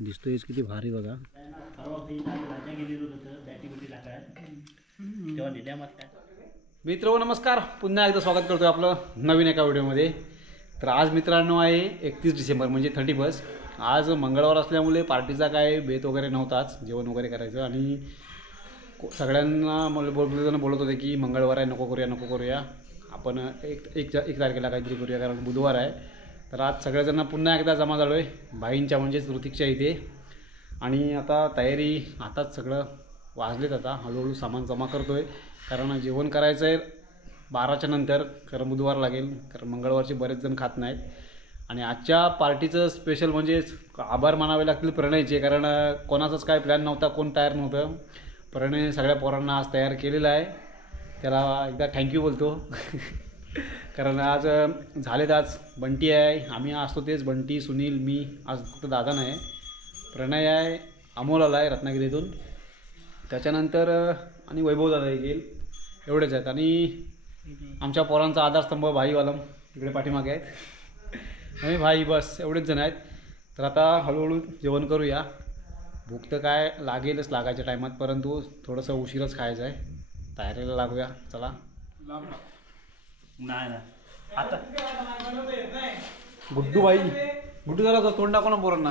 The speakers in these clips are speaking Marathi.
दिसतोय किती भारी बघा. मित्र नमस्कार, पुन्हा एकदा स्वागत करतोय आपलं नवीन एका व्हिडिओमध्ये. तर आज मित्रांनो आहे 31 डिसेंबर म्हणजे 31. आज मंगळवार असल्यामुळे पार्टीचा काय बेत वगैरे नव्हताच, जेवण वगैरे करायचं. आणि सगळ्यांना मला बोलत होते की मंगळवार आहे, नको करूया आपण एक तारखेला काहीतरी करूया, कारण बुधवार आहे. तर आज सगळेजण पुन्हा एकदा जमा झालो आहे भाईंच्या म्हणजेच ऋतिकच्या इथे. आणि आता तयारी आताच सगळं वाजलेत, आता हळूहळू सामान जमा करतो आहे, कारण जेवण करायचं आहे 12च्या नंतर, कारण बुधवार लागेल, कारण मंगळवारचे बरेच जण खात नाहीत. आणि आजच्या पार्टीचं स्पेशल म्हणजे आभार मानावे लागतील प्रणयचे, कारण कोणाचाच काय प्लॅन नव्हता, कोण तयार नव्हतं. प्रणय सगळ्या पोरांना आज तयार केलेला आहे, त्याला एकदा थँक्यू बोलतो. कारण आज झालेत, आज बंटी आहे, आम्ही असतो तेच, बंटी, सुनील, मी, आज फक्त दादा नाही, प्रणय आहे, अमोल आला आहे रत्नागिरीतून, त्याच्यानंतर आणि वैभव दादा येईल, एवढेच आहेत. आणि आमच्या पोरांचा आधारस्तंभ भाई वालम इकडे पाठीमागे आहेत, आणि भाई, बस एवढेच जण आहेत. तर आता हळूहळू जेवण करूया. भूक तर काय लागेलच लागायच्या टायमात, परंतु थोडंसं उशीरच खायचं आहे, तयारीला लागूया. चला. नाही आता गुड्डू भाई, गुड्डू जरा तोंड दाखव ना पोरांना.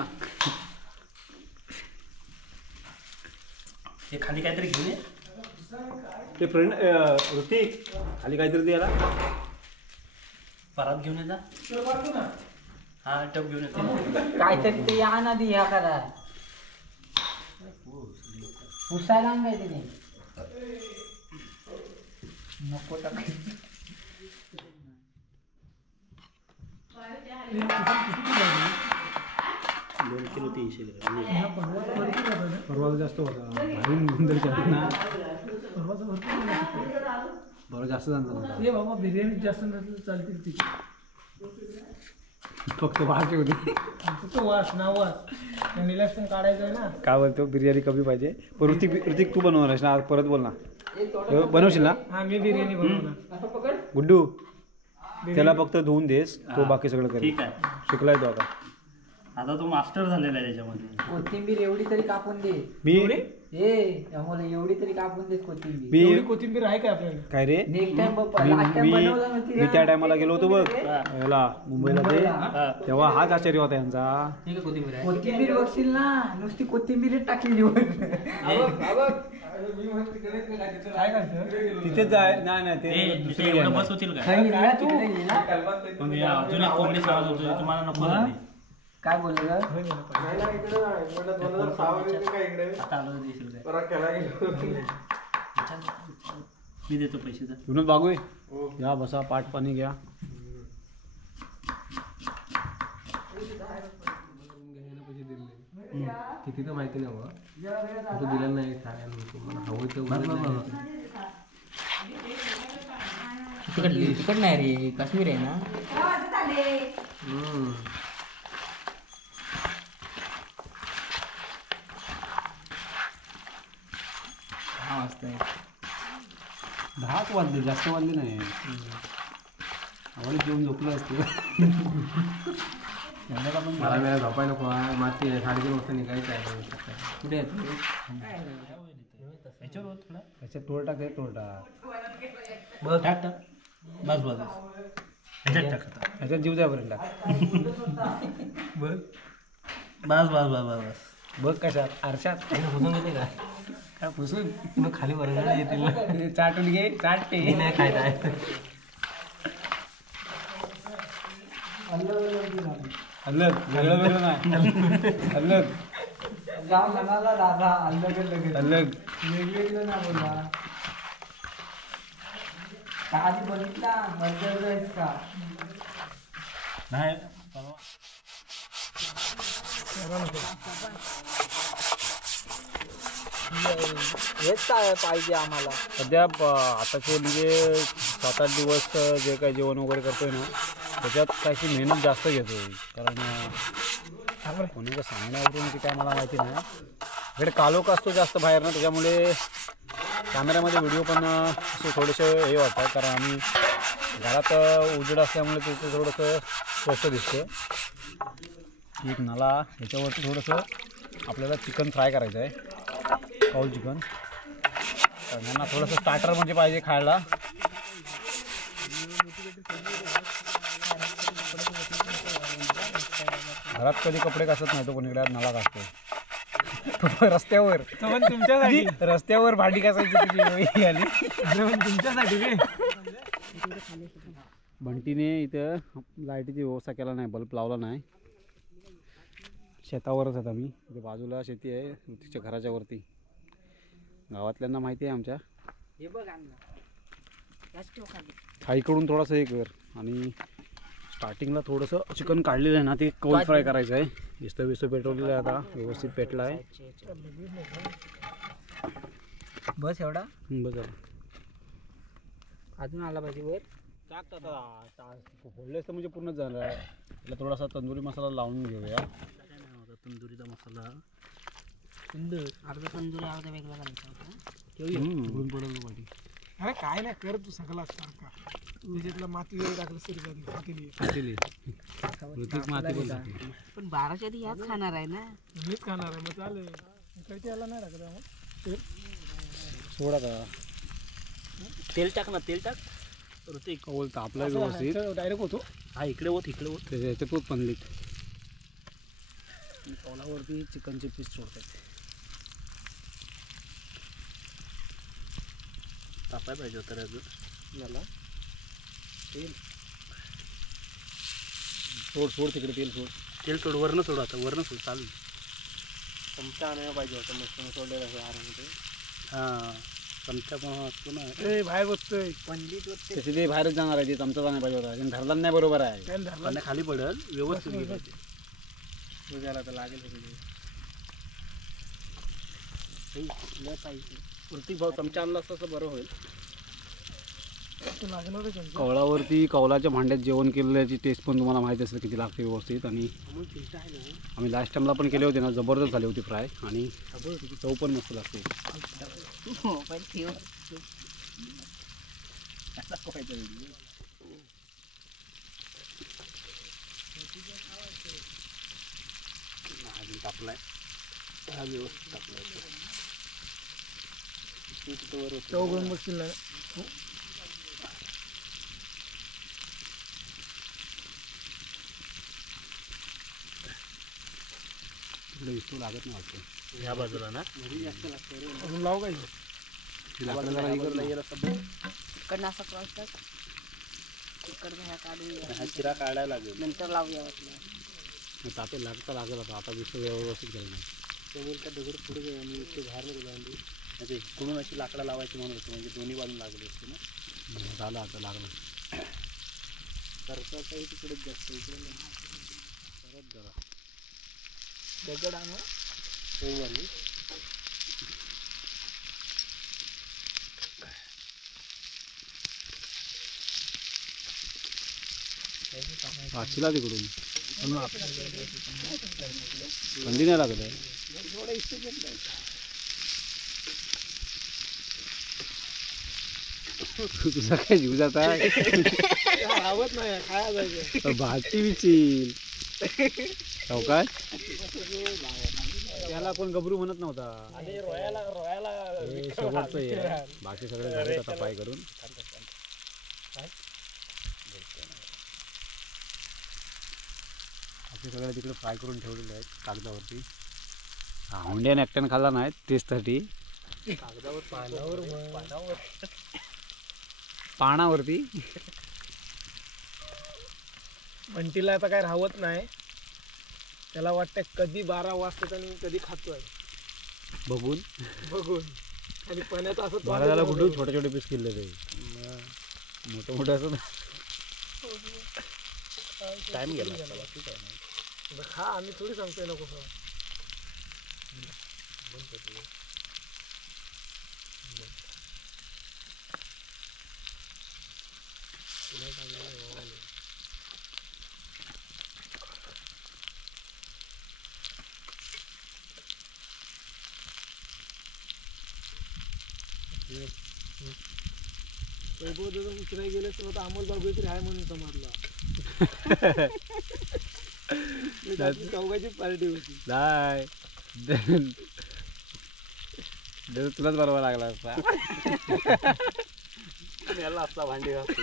हे खाली काहीतरी घेऊन ये. ते फ्रेंड ऋतिक खाली काहीतरी द्यायला परत घेऊन येता. हा टप घेऊन येते काहीतरी ते या ना दी ह्या करा पुसायला काय ते नको टाकायचं. 2 किलो 300 ग्रॅम. परवा जास्त होता बरं, जास्त जाणार ये बाबा, बिर्याणी जास्त नसलं चालतील ती, फक्त वास होती, फक्त वास ना वास निलास पण काढायचं आहे ना. काय बोलतो, बिर्याणी कमी पाहिजे. पण ऋतिक तू बनवणार आहेस ना, परत बोल ना, बनवशील ना. हा, मी बिर्याणी बनवणार. गुड्डू त्याला फक्त धुवून देस, तो बाकी सगळं कर. ठीक आहे, शिकलाय तो आता तो मास्टर झालेला आहे त्याच्यामध्ये. कोथिंबीर एवढी तरी कापून दे. मी त्यामुळे एवढी तरी कापून दे कोथिंबीर. एवढी कोथिंबीर आहे का आपल्याला? काय रे, नेक्स्ट टाइम लास्ट टाइम बनवलं नव्हती मी त्या टायमाला गेलो होतो बघ याला मुंबईला, ते तेव्हा हाच आश्चर्य होता यांचा. कोथिंबीर बघशील ना, नुसती कोथिंबीर टाकलेली वर. काय करतं तिथेच जाय. नाही ते एवढं बस होतील काय? पण हे अजून एक कोंबडी सांगत होतो, तुम्हाला नको झाली. काय बोललं? आता आलं देशील काय? मी देतो पैसे. म्हणून बागू या, बसा, पाठ पाणी घ्या. किती तर माहिती नाही बाबा, दिलं नाही मला हवं तिकट नाही रे, काश्मीर आहे ना. हा मस्त आहे. 10च वाजले, जास्त वाजले नाही. आवडीत जेवून झोपलं असतं. मला वेळा झोपाय नको, माती 3:30 वाजता निघायचं आहे. कुठे याच्यावर थोडा त्याच्यात टोळ टाक, टोळ टाक, बस टाक टाक, बस बस ह्याच्यात टाक आता. त्याच्यात जीव द्यापर्यंत टाक. बस बस बस बस बस बस. बघ कशात, आरशात पुसून घेते का? काय पुसून मग खाली वरगडा येतील ना. चाटून घे, चाटते. हे नाही खायचं आहे. अलग वेगळं वेगळं नाही, अलग गाव म्हणाला दादा अलग अलग वेगवेगळं ना बोलला. आधी बघितला मजा का नाही हेच काय पाहिजे आम्हाला सध्या. आताचे म्हणजे 7-8 दिवस जे काही जेवण वगैरे करतोय ना, त्याच्यात काहीशी मेहनत जास्त घेतोय, कारण कोणाचं सांगण्यावरून की काय मला माहिती नाही. इकडे कालोख असतो जास्त बाहेर ना, त्याच्यामुळे कॅमेऱ्यामध्ये व्हिडिओ पण असे थोडेसे हे वाटतात, कारण आम्ही घरात उजेड असल्यामुळे तिथे थोडंसं स्वस्त दिसतं. एक नाला ह्याच्यावरती थोडंसं आपल्याला चिकन फ्राय करायचं आहे, कौल चिकन. तर यांना थोडंसं स्टार्टर म्हणजे पाहिजे खायला. घरात कधी कपडे घासत नाही तो, कोणीकडे नळा घासतो रस्त्यावर. तुमच्यासाठी रस्त्यावर भांडी घासायची तुझी वेळ आली. तुमच्यासाठी बंटीने इथं लाईटीची व्यवस्था केला नाही, बल्ब लावला नाही. शेतावरच आहेत आम्ही, इथे बाजूला शेती आहे ऋतिकच्या घराच्या वरती. गावातल्यांना माहिती आहे आमच्या. खाईकडून थोडंसं हे कर. आणि स्टार्टिंगला थोडंसं चिकन काढलेलं आहे ना, ते कौल फ्राय करायचं आहे. विस्त विस्त पेटवलेलं आहे, आता व्यवस्थित पेटला आहे. बस एवढा बस झालं. अजून आला पाहिजे वर. फोडले असतं म्हणजे पूर्णच झालं आहे. त्याला थोडासा तंदुरी मसाला लावून घेऊया. तंदुरीचा मसाला अर्धा तंदुरी अर्धा वेगळा करायचा. घेऊन पडेल पाठी. अरे काय नाही कर तू सगळा सारखा. त्याच्यातला माती जरी टाकलं तरी झाली. खातेली ऋतिक माती बोलते. पण 12च्या आधी याच खाणार आहे ना. मीच खाणार आहे मग चालेल. इकडच्या याला नाही टाकत मग सोडा का तेल टाक ना, तेल टाक. ऋतिक कौल तापला व्यवस्थित. डायरेक्ट होतो. हा इकडे होत, इकडे होत. त्याच्या याच्यातच बनलीत. कौलावरती चिकनचे पीस सोडतात. तापाय पाहिजे होतं अजून मला तेल सोड तिकडे तेल सोड. तेल सोड, वरनं सोड, आता वरनं सोड. चालू चमचा आणायला पाहिजे होता मस्त सोडलेला आरामध्ये. हां चमचा पण असतो ना. ए बाहेर बसतोय. त्याचे ते बाहेरच जाणार आहे, ते चमचा जाणार पाहिजे होता. त्यांनी धरला नाही बरोबर आहे. पाण्या खाली पडेल व्यवस्थित गेलं ते. तुझ्याला तर लागेल पाहिजे. वरती भाऊ चमचा आणला असतं तर बरं होईल. कौलावरती कौलाच्या भांड्यात जेवण केलेल्याची टेस्ट पण तुम्हाला माहिती असेल किती लागते व्यवस्थित. आणि आम्ही लास्ट टाइमला पण केले होते ना, जबरदस्त झाली होती फ्राय. आणि चव पण मस्त लागते. तापलाय हा व्यवस्थित तापलाय. चौघन बसतील ना. तिकडे विस्तू लागत नाही वाटतं. ह्या बाजूला ना अजून लावू काय लाकडं जरा इकडं इकडनं असं क्रॉस कर. इकडनं ह्या काढून हा चिरा काढायला लागेल. नंतर लावूया वाटलं. तापे लागेल आता विस्तू व्यवस्थित केलं नाही. समोरचा दगड पुढे गेला आणि इथे बाहेर निघाला. म्हणजे इकडून अशी लाकडं लावायची म्हणत होतो, म्हणजे दोन्ही बाजून लागली असते ना. झालं आता लागलं. खर्चाचाही तिकडेच जास्त इकडे परत जरा दगड आणा. वाली आजचीला तिकडून थंडी नाही लागत आहे. तुझा काय जीव जात आहे. आवत नाही खाया जायचं. भाजी विचील काय त्याला कोण गबरू म्हणत नव्हता. हे शेवटचं आहे. बाकी सगळे झाले आता फ्राय करून. बाकी सगळे तिकडे फ्राय करून ठेवलेले आहेत कागदावरती. हुंड्याने एकट्याने खाल्ला नाही टेस्टसाठी. पानावरती बंटीला आता काय राहत नाही. त्याला वाटतं कधी 12 वाजतात आणि कधी खातोय बघून आणि पाण्यात असं बाराला कुठून छोटे छोटे पीस केले ते मोठं मोठं असं टाइम गेला बाकी काय नाही. खा. आम्ही थोडी सांगतोय नको खा. उचराय गेले तर आता अमोल बाबू तरी आहे म्हणून समजला. चौघाची पार्टी होती. नाही तुलाच बरोबर लागला असता. याला असला भांडी घासतो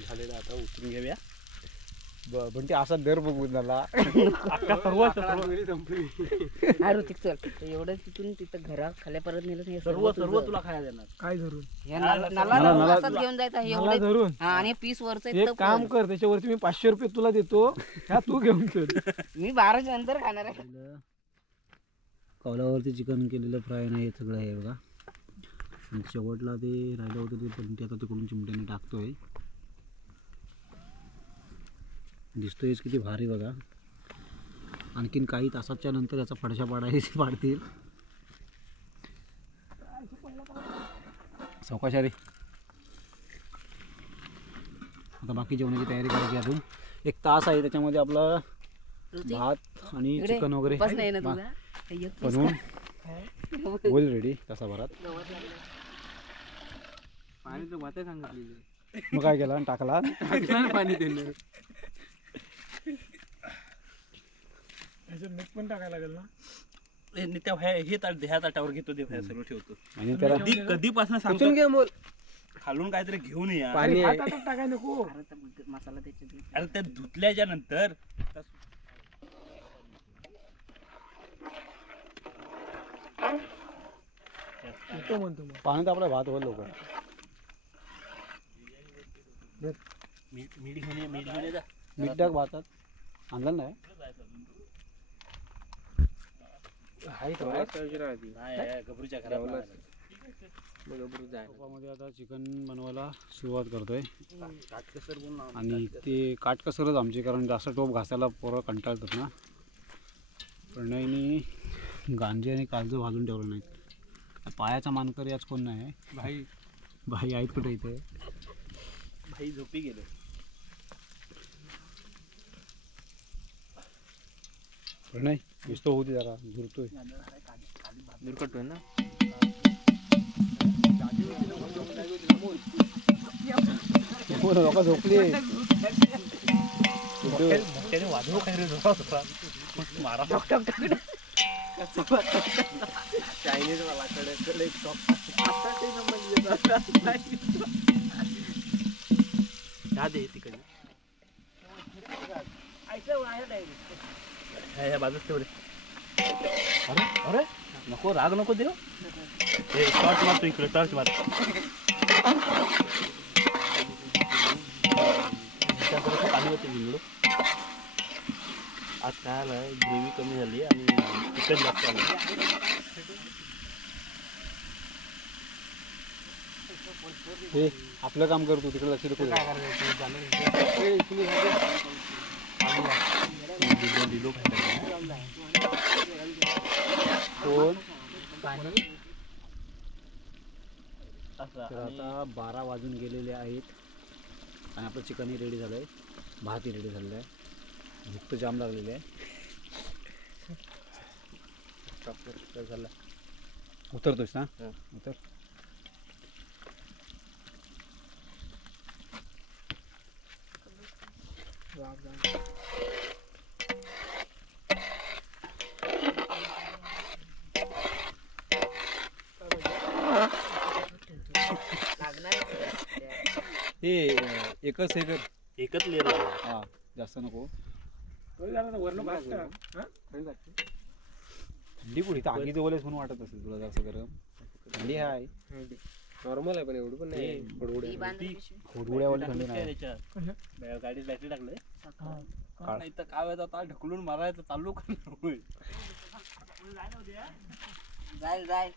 झालेलं. आता उतरून घेऊया. पण ते असा दर बघून झाला. अरे ऋतिक चल एवढं तिथून तिथं घरात खाल्यापर्यंत नेलं नाही सर्व तुला खायला देणार. काय धरून नाला असंच घेऊन जायचं हे मला एवढं. धरून हा, आणि पीस वरचं एक काम कर, त्याच्यावरती मी 500 रुपये तुला देतो, ह्या तू घेऊन चल. मी 12च्या नंतर खाणार आहे. कौलावरती चिकन केलेलं फ्राय नाही हे सगळं आहे बघा. आणि शेवटला ते राहिलं होतं ते पण ते आता तिकडून चिमट्याने टाकतोय. दिसतोयच किती भारी बघा. आणखीन काही तासाच्या नंतर याचा फडशा पाडतील. सावकाशारी आता बाकी जेवणाची तयारी करायची. अजून 1 तास आहे त्याच्यामध्ये आपलं भात आणि इकडे चिकन वगैरे बस नाही ना तुला एक piece बनवून होईल रेडी तासाभरात. पाणी तर वाटे सांगितलेली. मग काय केला टाकला पाणी दिलं. मीठ पण टाकायला लागेल ना. नित्या हे ह्या ताटावर घेतो ते सगळं ठेवतो. आणि त्याला कधीपासून सांगतो खालून काहीतरी घेऊन या. पाणी टाकाय नको. मसाला त्याच्यात अरे त्या धुतल्याच्या नंतर म्हणतो मग पाणी तर आपला भात होईल लवकर. मीठ घेऊन ये, मीठ घेऊन ये जा. मीठ टाक भातात. आणलं नाही गबरूच्या घरात मध्ये आता चिकन बनवायला सुरुवात करतोय. काटकसर बोल. आणि ते काटकसरच आमची, कारण जास्त टोप घासायला पोरं कंटाळतात ना. प्रणयनी गांजे आणि काजू घालून ठेवलं नाहीत. पायाचा मानकरी आज कोण नाही. भाई आहेत कुठे इथे. भाई झोपी गेले. प्रणय दिसतो होती जरा झुरतोय. दुर्कटतोय ना. लोक झोपली. वाजवू काय रे मारा. चायनीज वालाकडे दे तिकडे बाजूच ठेव रे. अरे अरे नको राग नको देऊ. टॉर्च मारतो इकडे. टॉर्च मार. पाणी होते लिंगडू. आज काय आलं ग्रेव्ही कमी झाली आणि चिकन जास्त आलं. हे आपलं काम करतो तिकडे लक्ष नको. कोण तर आता 12 वाजून गेलेले आहेत आणि आपलं चिकनही रेडी झालं आहे. भातही रेडी झालेलं आहे. भूक तर जाम लागलेली आहे. झालं. उतरतोयस ना. उतर. हे एकच हे कर. एकच लेअर. हां जास्त नको. थंडी कुठे आगी जवळच म्हणून वाटत असेल तुला जास्त गरम. थंडी आहे नॉर्मल आहे पण एवढं पण नाही. खोडवड्यावाली थंडी नाही. गाडीत बॅटरी टाकले. नाही तर काय व्हायचं आता ढकलून मारायचं चालू कर. जाईल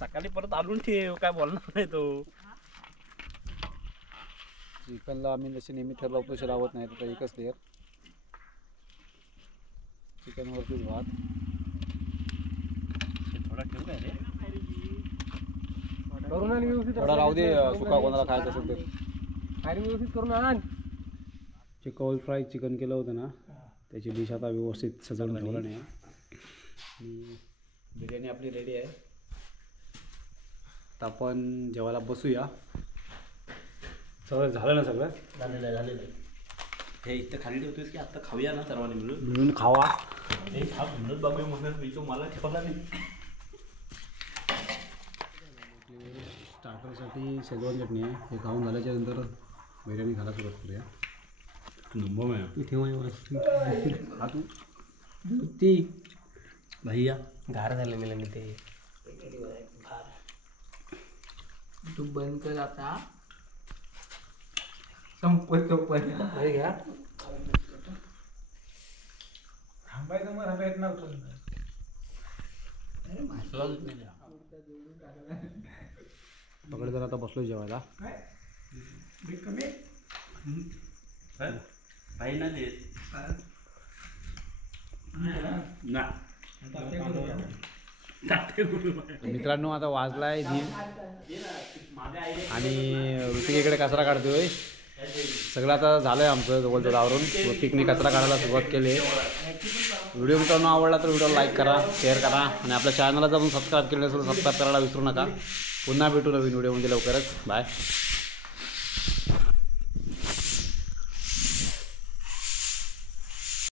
सकाळी परत आणून ठेव. काय बोलणार नाही तो. चिकनला आम्ही जसे नेहमी ठरला पैसे लावत नाही तर एकच लेअर. चिकनवरतीच भात. थोडा ठेवू काय रे. थोडा राहू दे सुका कोणाला खायचं असेल तर. व्यवस्थित करून आण. जे कौल फ्राय चिकन केलं होतं ना त्याची डिश आता व्यवस्थित सजवून ठेवलं नाही. आणि बिर्याणी आपली रेडी आहे. आता आपण जेवायला बसूया. सगळं झालं ना. सगळं झालेलं आहे. हे इथं खाली ठेवतोयस की आता खाऊया ना सर्वांनी मिळून मिळून खावा. हे खा म्हणत बाबा म्हणत मी तो मला ठेवला नाही. स्टार्टरसाठी शेजवान चटणी आहे. हे खाऊन झाल्याच्या नंतर बिर्याणी खायला सुरुवात करूया. नंबर आहे हा तू ती भैया गार झालं मला मी ते तू बंद कर आता संपतो पण घ्या थांबायचं मला भेटणार पण पकडे जर आता बसलो जेवायला. भाई ना देत ना मित्रांनो आता वाजलाय 1:30 आणि ऋतिक इकडे कचरा काढतोय. सगळं आता झालंय आमचं जवळजवळ आवरून. ऋतिकने कचरा काढायला सुरुवात केली. व्हिडिओ मित्रांनो आवडला तर व्हिडिओ लाईक करा, शेअर करा आणि आपल्या चॅनलला जर सबस्क्राईब केलं असेल तर सबस्क्राईब करायला विसरू नका. पुन्हा भेटू नवीन व्हिडिओमध्ये लवकरच. बाय.